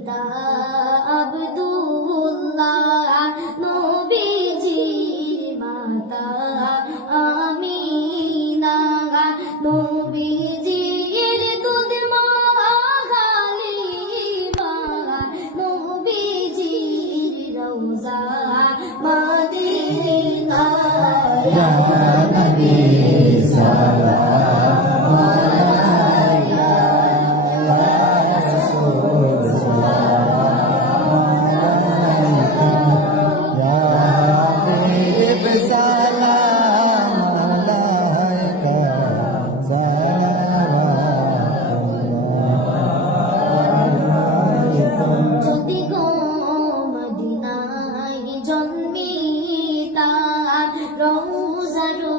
পিতা আব্দুল্লাহ নবীজির মাতা আমিনা নবীজির দুধ মা খালিমা নবীজির রওজা মাদিনা ইয়া নবী। রৌজারু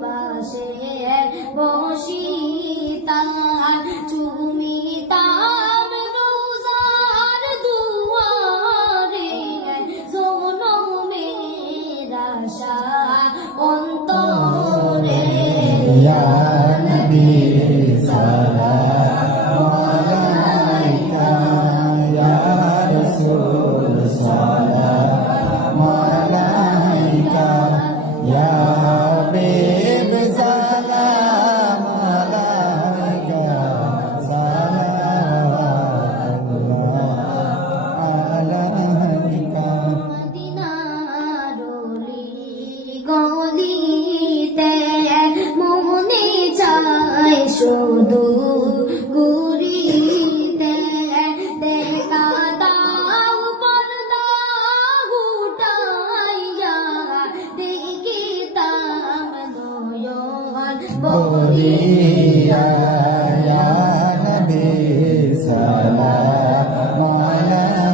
পাশে বসি Amen. বলিয়া নবী সালাম আলাইহি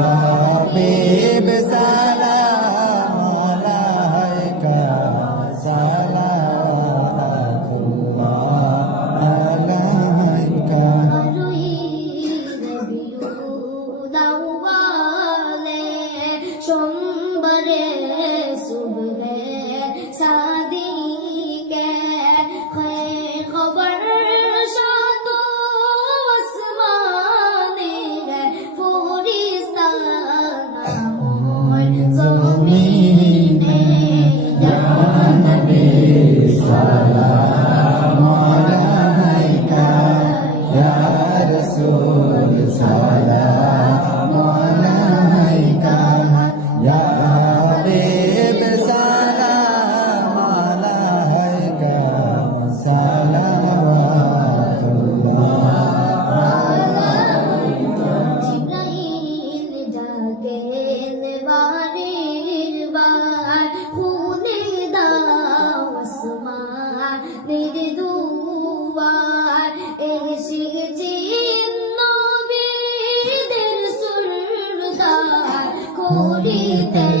Salaam. 无力的。